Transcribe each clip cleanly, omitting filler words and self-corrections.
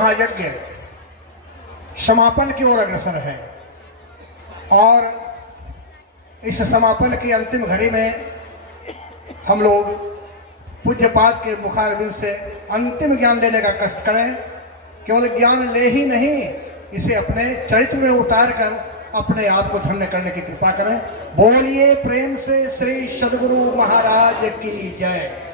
महायज्ञ समापन की ओर अग्रसर है और इस समापन की अंतिम घड़ी में हम लोग पूज्यपाद के मुखारविंद से अंतिम ज्ञान लेने का कष्ट करें। केवल ज्ञान ले ही नहीं, इसे अपने चरित्र में उतार कर अपने आप को धन्य करने की कृपा करें। बोलिए प्रेम से श्री सद्गुरु महाराज की जय।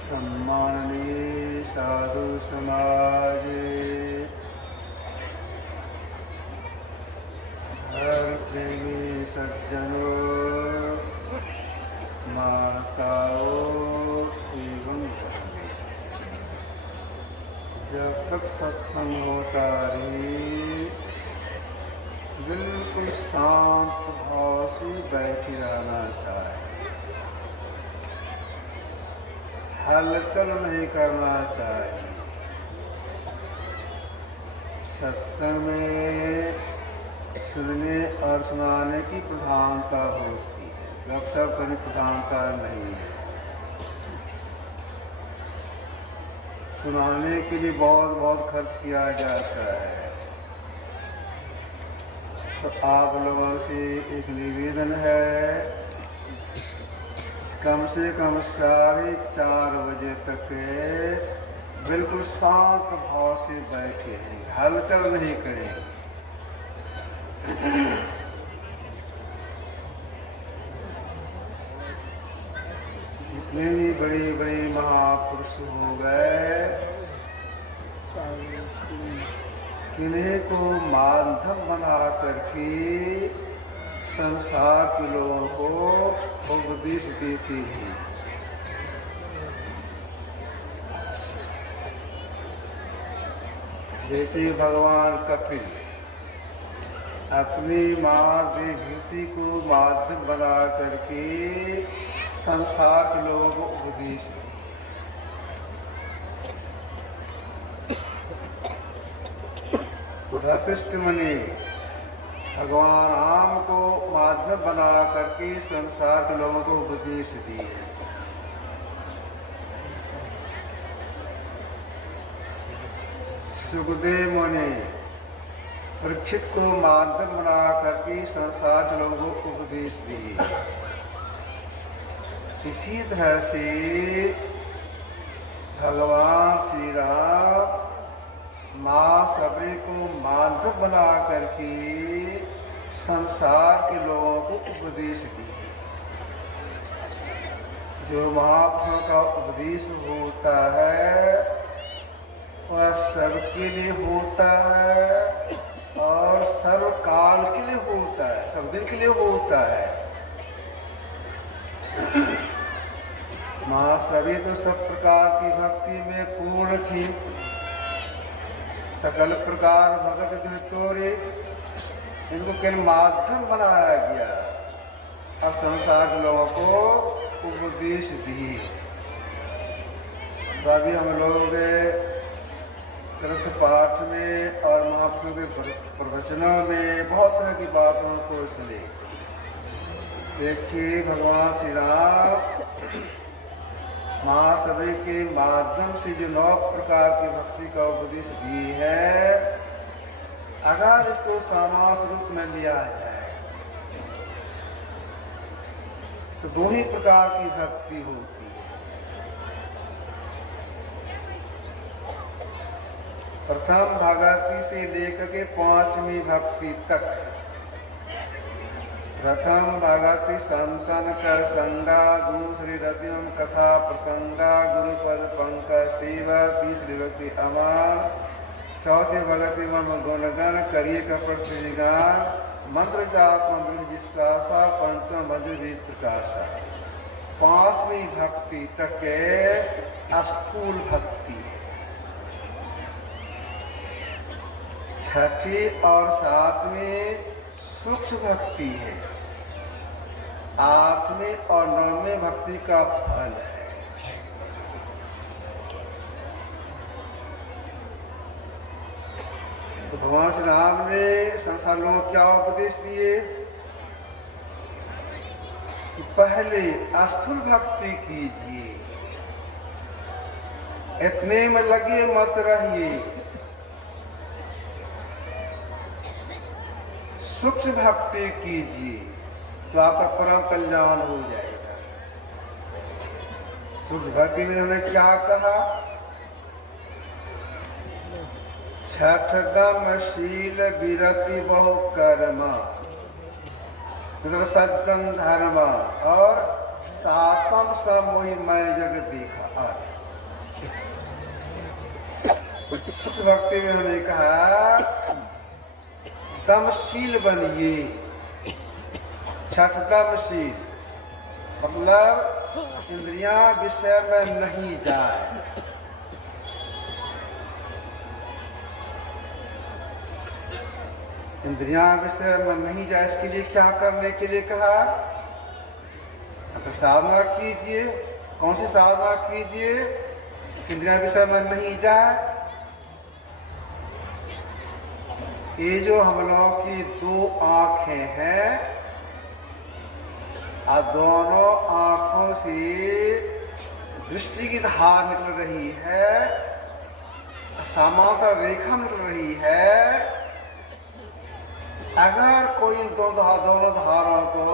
सम्माननीय साधु समाज, धर्म प्रेमी सज्जनों, माताओं एवं जब तक सत्संग होता रहे बिल्कुल शांत भाव से बैठे रहना चाहिए। हलचल नहीं करना चाहिए। सत्संग में सुनने और सुनाने की प्रधानता होती है, गपशप करने की प्रधानता नहीं है। सुनाने के लिए बहुत बहुत खर्च किया जाता है। तो आप लोगों से एक निवेदन है, कम से कम 4:30 बजे तक बिल्कुल शांत भाव से बैठे रहें, हलचल नहीं करें। जितने भी बड़े बड़े महापुरुष हो गए, किन्हीं को माध्यम बना करके संसार के लोगों को उपदेश देते हैं। जैसे भगवान कपिल अपनी माँ देवहूति को माध्यम बना करके संसार के लोगों को उपदेश दिए। वशिष्ठ मुनि भगवान राम को माध्यम बना करके संसार के लोगों को उपदेश दिए। सुखदेव मुनि परीक्षित को माध्यम बना करके संसार के लोगों को उपदेश दिए। इसी तरह से भगवान श्री राम माँ सबरी को माध्यम बना करके संसार के लोगों को उपदेश दिए। जो महापुरुषों का उपदेश होता है वह सबके लिए होता है और सर्वकाल के लिए होता है, सब दिन के लिए होता है। माँ सभी तो सब प्रकार की भक्ति में पूर्ण थी, सकल प्रकार भगत दिल तोरे, इनको केवल माध्यम बनाया गया और संसार के लोगों को उपदेश दिए। तो अभी हम लोग ग्रंथ पाठ में और महापुरुषों के प्रवचनों में बहुत तरह की बातों को सुने। देखिए भगवान श्री राम महासभा के माध्यम से जो 9 प्रकार की भक्ति का उपदेश दी है, अगर इसको सामास रूप में लिया जाए तो 2 ही प्रकार की भक्ति होती है। प्रथम भगति से लेकर के 5वीं भक्ति तक। प्रथम भगति संतन कर संगा, दूसरी रतिम कथा प्रसंगा, गुरुपद पंकज सेवा, तीसरी भक्ति अमान, चौथी भगति मम गुणगण करिए कपट गान, मंत्र जाप मंत्र जिस्वासा, पंचम मंत्र वेद प्रकाशा। 5वीं भक्ति तक स्थूल भक्ति है। 6ठी और 7वीं सूक्ष्म भक्ति है। 8वीं और 9वीं भक्ति का फल है। तो भगवान श्री राम ने संसार लोगों को क्या उपदेश दिए कि पहले स्थूल भक्ति कीजिए, इतने में लगे मत रहिए, सूक्ष्म भक्ति कीजिए तो आपका परम कल्याण हो जाएगा। सूक्ष्म भक्ति में उन्होंने क्या कहा? छठ दम शील विरति बहु कर्म, सज्जन धर्म, और 7म समोहि मैं जग देखा। सूक्ष्म भक्ति में उन्होंने कहा दमशील बनिए। 6 दमशील मतलब इंद्रियां विषय में नहीं जाए। इंद्रियां विषय में नहीं जाए, इसके लिए क्या करने के लिए कहा? तो साधना कीजिए। कौन सी साधना कीजिए? इंद्रियां विषय में नहीं जाए। ये जो हम लोगों की 2 आंखें हैं, दोनों आंखों से दृष्टि की धार निकल रही है, समांतर रेखा निकल रही है। अगर कोई इन दोनों धारों को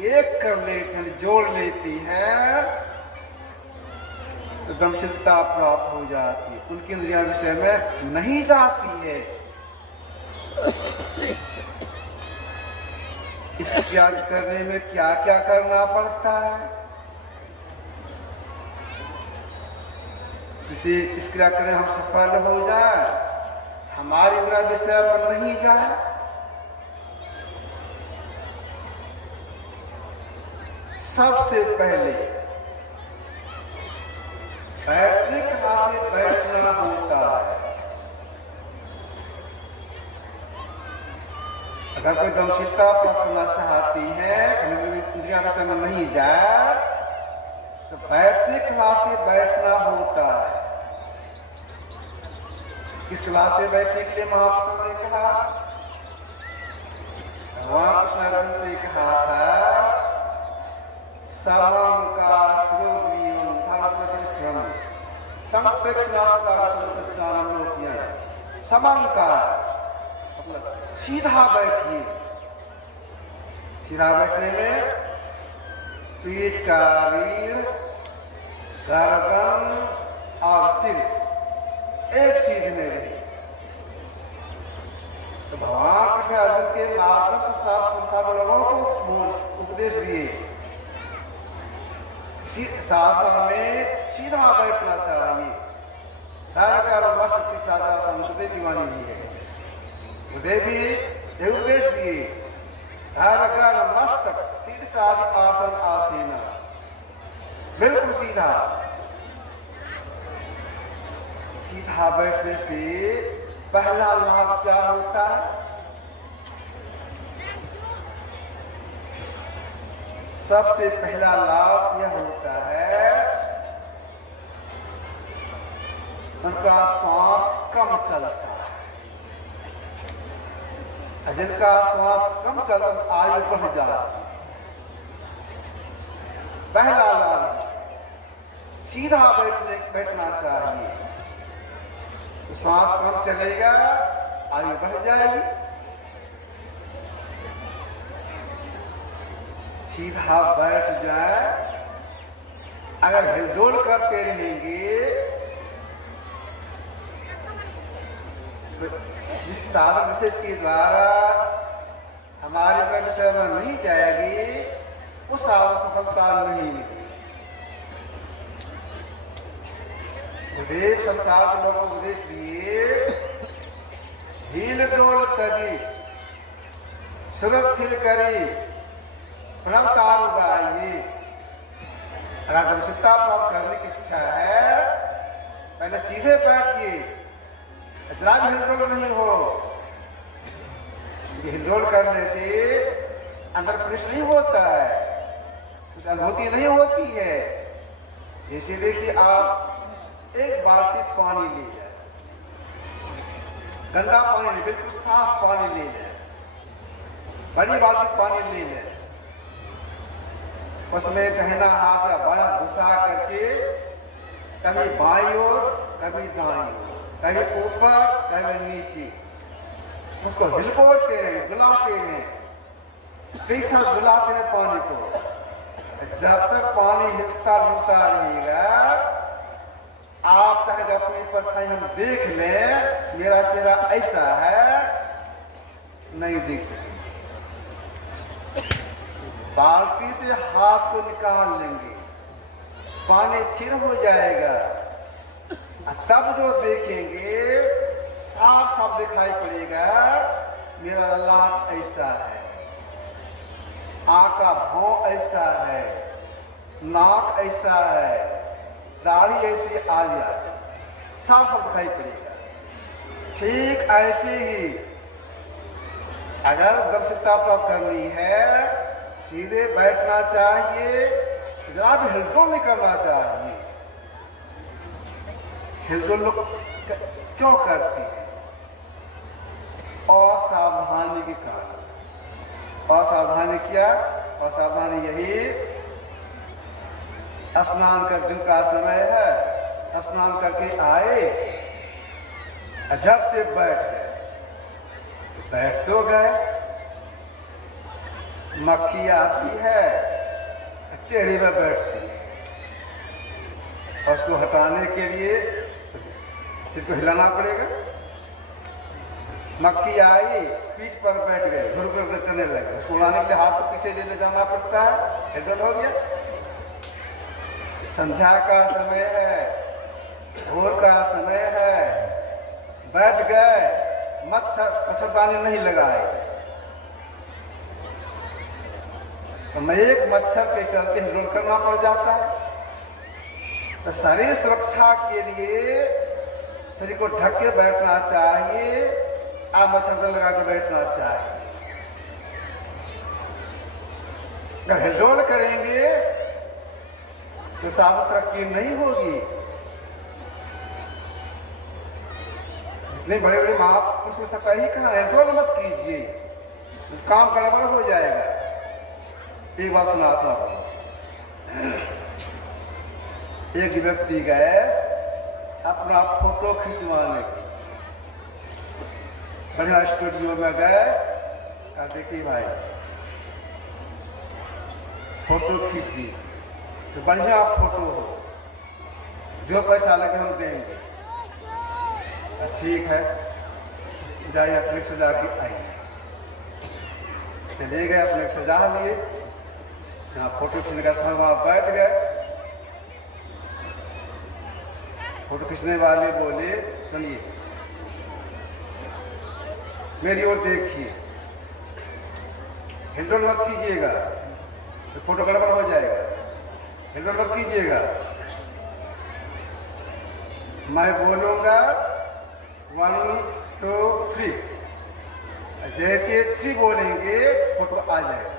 एक कर लेती है, जोड़ लेती है, तो दमशीलता प्राप्त हो जाती है, उनकी इंद्रियां विषय में नहीं जाती है। इस क्रिया करने में क्या क्या करना पड़ता है? किसी इस क्रिया करने हम सफल हो जाए, हमारी इंद्रिया विषय में नहीं जाए, सबसे पहले बैठने कहाँ से बैठना होता है। अगर कोई दमशीलता प्राप्त करना चाहती है, इंद्रिया विषय में नहीं जाए, तो बैठने क्लास से बैठना होता है। किस क्लास से बैठने के लिए महापुरुषों ने कहा? भगवान कृष्ण अर्जुन से कहा था समम का श्रोग्रीवम धर्म समम का मतलब सीधा बैठिए। सीधा बैठने में पीठ का रीढ़, गर्दन और सिर एक सीध में रहे। तो भगवान कृष्ण अर्जुन के माध्यम से संसार लोगों को उपदेश दिए। साधना में सीधा बैठना चाहिए। धारकर मस्त शिक्षा समुद्र दीवानी भी है, उदय भी उपदेश दिए। धारकर मस्तक सीधे साधे आसन आसीना, बिल्कुल सीधा। सीधा बैठने से पहला लाभ क्या होता है? सबसे पहला लाभ यह होता है उनका श्वास कम चलता है। जिनका श्वास कम चलता आयु बढ़ जाती। पहला लाभ सीधा बैठना चाहिए, तो श्वास कम चलेगा, आयु बढ़ जाएगी। सीधा बैठ जाए, अगर हिलडोल करते रहेंगे तो जिस साधन विशेष के द्वारा हमारी तरफ विषय में नहीं जाएगी, उस साधन सफलता नहीं मिलेगी। उपदेश संसार के लोगों को उपदेश दिए, हिल डोल तजी सुरक्षित करी प्रणव तारु गाइए। अगर दमशिकता प्राप्त करने की इच्छा है, पहले सीधे बैठिए, जरा भी हिलडोल नहीं हो। हिलडोल करने से अंदर पुरुष नहीं होता है, कुछ अनुभूति नहीं होती है। जैसे देखिए, आप एक बाल्टी पानी ले जाए, गंदा पानी नहीं, बिल्कुल साफ पानी ले जाए, बड़ी बाल्टी पानी ले जाए, उसमें दहिना हाथ या बायां घुसा करके कभी बाईं ओर कभी दाईं ओर, कभी ऊपर कभी नीचे उसको हिलकोरते रहे, डुलाते रहे, कैसा डुलाते रहे पानी को। जब तक पानी हिलता डुलता रहेगा, आप चाहे अपनी परछाई हम देख लें, मेरा चेहरा ऐसा है, नहीं देख सकेंगे। बाल्टी से हाथ को निकाल लेंगे, पानी थिर हो जाएगा, तब जो देखेंगे साफ साफ दिखाई पड़ेगा, मेरा लाट ऐसा है, आँख का भौं ऐसा है, नाक ऐसा है, दाढ़ी ऐसी आदि साफ साफ दिखाई पड़ेगा। ठीक ऐसे ही अगर दमशिकता प्राप्त करनी है, सीधे बैठना चाहिए, जरा भी हिलडोल नहीं करना चाहिए। हिलडोल लोग क्यों करते हैं? असावधानी के कारण। असावधानी क्या? असावधानी यही, स्नान कर दिन का समय है, स्नान करके आए, जब से बैठ गए, बैठ तो गए, मक्खी आती है, चेहरे पर बैठती है, और उसको हटाने के लिए सिर को हिलाना पड़ेगा। मक्खी आई, पीठ पर बैठ गए, घुड़ करने लगे, उसको उड़ाने के लिए हाथ को पीछे ले जाना पड़ता है। हिलडोल हो गया। संध्या का समय है, भोर का समय है, बैठ गए, मच्छरदानी नहीं लगाए, तो एक मच्छर के चलते हिलडोल करना पड़ जाता है। तो शरीर सुरक्षा के लिए शरीर को ढक के बैठना चाहिए, आप मच्छरदानी लगा के बैठना चाहिए। अगर हिलडोल करेंगे तो साधु तरक्की नहीं होगी। जितने बड़े बड़े महापुरुष ने सब ही कहा, हिलडोल मत कीजिए, काम गड़बड़ हो जाएगा। एक बात सुनाता हूं। एक व्यक्ति गए अपना फोटो खिंचवाने के, बढ़िया स्टूडियो में गए, देखिए भाई फोटो खींच दी, तो बढ़िया फोटो हो, जो पैसा लगे हम देंगे। ठीक है, जाइए अपने सजा के आइए। चले गए, अपने सजा लिए, यहाँ फोटो खींचने का स्थान वहां बैठ गए। फोटो खींचने वाले बोले, सुनिए, मेरी ओर देखिए, हिलडोल मत कीजिएगा तो फोटो गड़बड़ हो जाएगा, हिलडोल मत कीजिएगा। मैं बोलूंगा 1 2 3, जैसे 3 बोलेंगे फोटो आ जाएगा।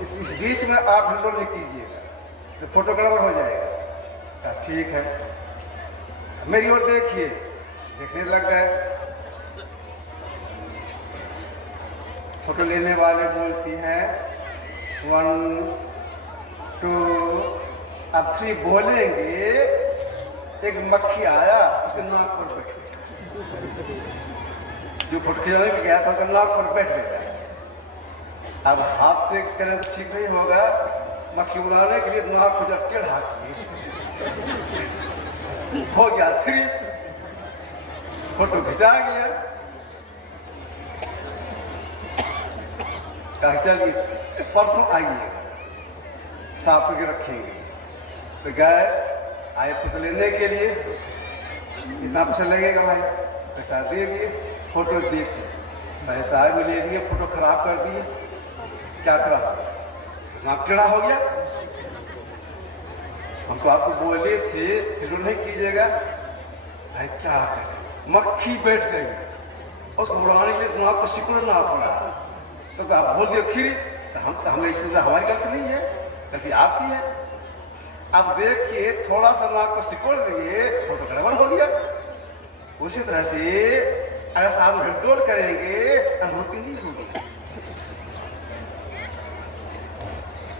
इस बीच में आप हिलडोल नहीं कीजिएगा तो फोटो गड़बड़ हो जाएगा। ठीक है, मेरी ओर देखिए, देखने लग गए। फोटो लेने वाले बोलती हैं 1 2, अब 3 बोलेंगे, एक मक्खी आया, उसके नाक पर बैठ गया। जो फोटो खिंचाने गया था उसका नाक पर बैठ गया। अब हाथ से करें तो ठीक नहीं होगा, मक्खी उड़ाने के लिए नाक को जब टेढ़ा हो गया 3, फोटो खिंचा गया। कहा चलिए परसों आइएगा, साफ करके रखेंगे। तो गए, आए फोटो लेने के लिए, इतना पैसा लगेगा भाई, पैसा दे दिए, फोटो देख पैसा भी ले लिए, फोटो खराब कर दिए। क्या खराब, नाक टेढ़ा हो गया। हम तो आपको बोले थे हिलडोल नहीं कीजिएगा। भाई क्या करें, मक्खी बैठ गई, उसको उड़ाने के लिए नाक को सिकुड़ना पड़ा। तो आप बोल दिए फिर, हम इससे हमारी गलती नहीं है, गलती आपकी है। अब देखिए थोड़ा सा नाक को सिकोड़ दिए, फोटो गड़बड़ हो गया। उसी तरह से अगर साथ में हिलडोल करेंगे, अनुभूति नहीं होगी।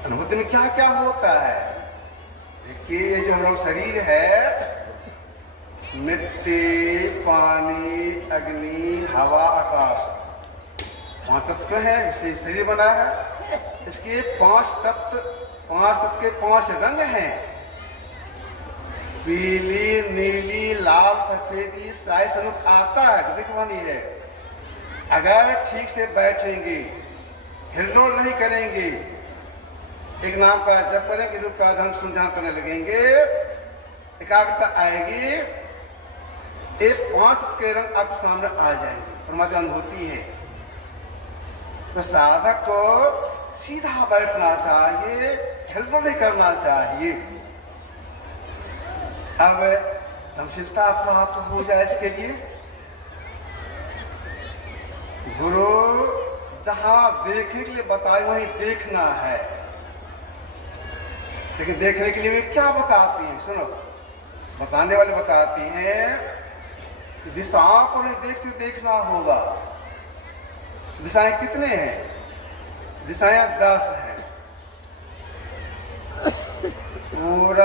अनुभूति में क्या क्या होता है, देखिए ये जो हम लोग शरीर है, मिट्टी, पानी, अग्नि, हवा, आकाश, 5 तत्व हैं, इससे शरीर बना है। इसके 5 तत्व के 5 रंग हैं, पीली, नीली, लाल, सफेदी, साई सनुक आता है, दिखवानी है। अगर ठीक से बैठेंगे, हिलडोल नहीं करेंगे, एक नाम का जप करेंगे, रूप का ढंग सुनझान करने लगेंगे, एकाग्रता आएगी, ये 5 तत्व के रंग आपके सामने आ जाएंगे, परमात्मा अनुभूति है। तो साधक को सीधा बैठना चाहिए, हिलडोल नहीं करना चाहिए। अब दमशीलता प्राप्त हो जाए, इसके लिए गुरु जहां देखने के लिए बताए वहीं देखना है। लेकिन देखने के लिए वे क्या बताती हैं, सुनो, बताने वाले बताती हैं दिशाओं को नहीं देखते देखना होगा। दिशाएं कितने हैं, दिशाएं 10 हैं, पूर्व,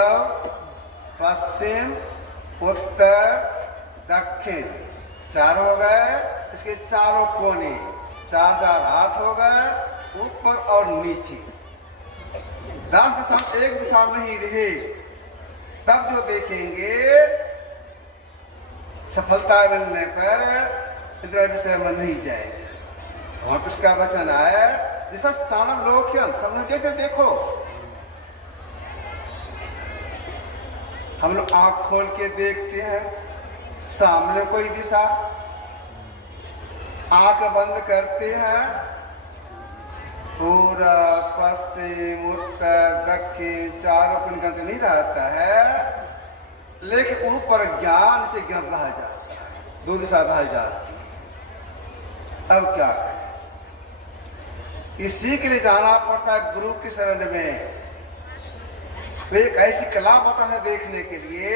पश्चिम, उत्तर, दक्षिण, 4 हो गए। इसके चारों कोने 4 4 8 हो गए, ऊपर और नीचे। 10 दिशा एक दिशा में नहीं रहे, तब जो देखेंगे सफलता मिलने पर इंद्रिय विषय में नहीं जाएंगे। वहां किसका वचन आया, दिशा स्थानम लोक्यम, सबने देखते देखो। हम लोग आंख खोल के देखते हैं, सामने कोई दिशा, आंख बंद करते हैं, पूरा, पश्चिम, उत्तर, दक्षिण, चारों को निकलते नहीं रहता है, लेकिन ऊपर ज्ञान से ज्ञान रह जाता है, 2 दिशा रह जाती है। अब क्या करें, इसी के लिए जाना पड़ता है गुरु की शरण में। तो एक ऐसी कला बता है देखने के लिए,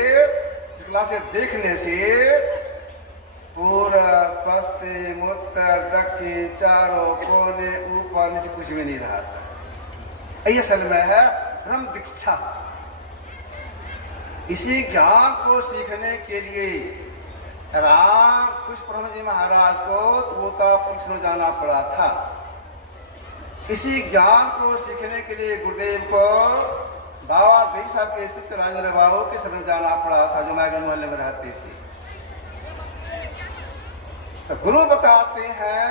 जिस कला से देखने से पूरा, पश्चिम, उत्तर, दक्षिण, चारों कोने, ऊपर नीचे कुछ भी नहीं रहता। ये असल में है ब्रह्म दीक्षा। इसी ज्ञान को सीखने के लिए राम कृष्ण ब्रह्म जी महाराज को तोतापुर में जाना पड़ा था। इसी ज्ञान को सीखने के लिए गुरुदेव को बाबा देव साहब के शिष्य राजेंद्र बाबू के शरण जाना पड़ा था, जो मैगल मोहल्ले में रहते थे। तो गुरु बताते हैं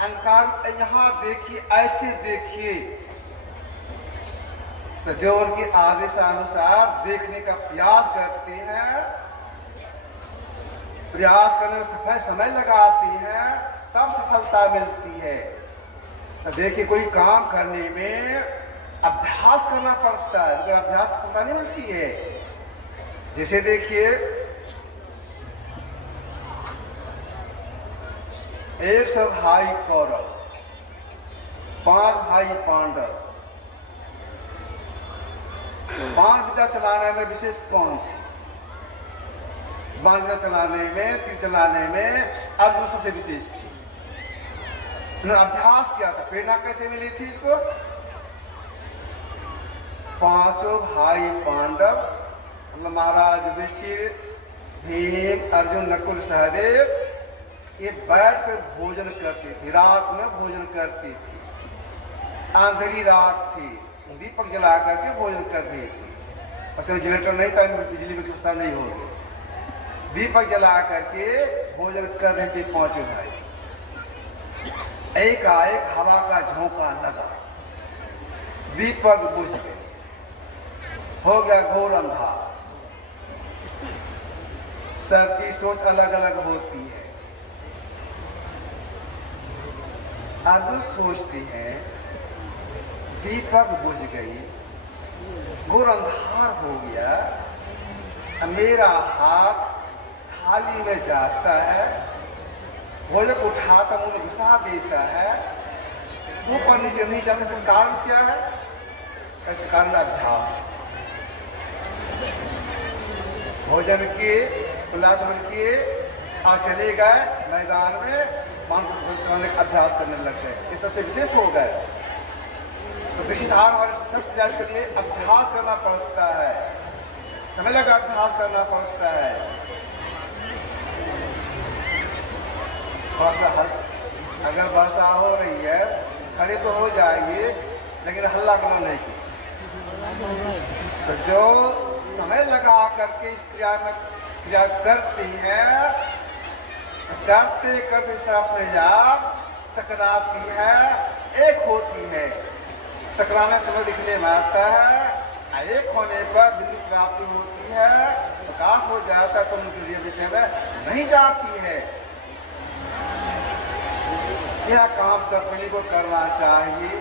अंधकार यहाँ देखिए, ऐसे देखिए। तो जो उनके आदेशानुसार देखने का प्रयास करते हैं, प्रयास करने में समय लगाते हैं, तब सफलता मिलती है। तो देखिए, कोई काम करने में अभ्यास करना पड़ता है, अगर अभ्यास से सफलता नहीं मिलती है। जैसे देखिए, 100 भाई कौरव, 5 भाई पांडव, बाण विद्या चलाने में विशेष कौन थे? बाण विद्या चलाने में, तीर चलाने में अर्जुन सबसे विशेष थे। उन्होंने अभ्यास किया था। प्रेरणा कैसे मिली थी? तो 5 भाई पांडव, मतलब महाराज युधिष्ठिर, भीम, अर्जुन, नकुल, सहदेव, ये बैठकर भोजन करते थे। रात में भोजन करते थे। अंधेरी रात थी, दीपक जला करके भोजन कर रही थी। असली जनरेटर नहीं था, बिजली की व्यवस्था नहीं होगी। दीपक जला करके भोजन कर रहे थे 5 भाई। एकाएक हवा का झोंका लगा, दीपक बुझ गए, हो गया घोर अंधार। सबकी सोच अलग अलग होती है। अर्जुन सोचते हैं, दीपक बुझ गई, घोर अंधार हो गया, मेरा हाथ थाली में जाता है, भोजन उठाता मुंह में घुसा देता है, ऊपर नीचे नहीं जाने से कारण क्या है? इसका कारण अभ्यास। भोजन किए, उल्लासमन किए, और चले गए मैदान में, मान का अभ्यास करने लग गए। ये सबसे विशेष हो गए। तो ऋषिधार हमारे सशक्त जांच के लिए अभ्यास करना पड़ता है, समय लगा अभ्यास करना पड़ता है। थोड़ा सा अगर वर्षा हो रही है, खड़े तो हो जाइए, लेकिन हल्ला करना नहीं किया। तो जो समय लगा करके इस क्रिया करती है, करते करते सब अपने आप टकराती है, एक होती है। टकराना चलो दिखने में आता है, एक होने पर बिंदु प्राप्ति होती है, प्रकाश हो जाता है, तो उनके विषय में नहीं जाती है। यह काम सपनी को करना चाहिए।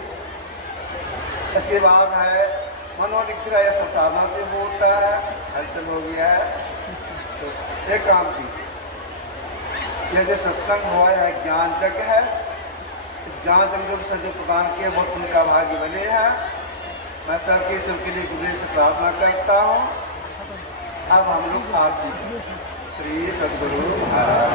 इसके बाद है मनोनिग्रह, यह सब साधना से होता है। हलचल हो गया है तो एक काम कीजिए, यह जो सत्संग हुआ है ज्ञान यज्ञ है, इस ज्ञान यज्ञ से जो प्रदान किए बहुत उनका भाग्य बने हैं। मैं सबके लिए गुरुदेव से प्रार्थना करता हूँ। अब हम लोग आरती श्री सद्गुरु महाराज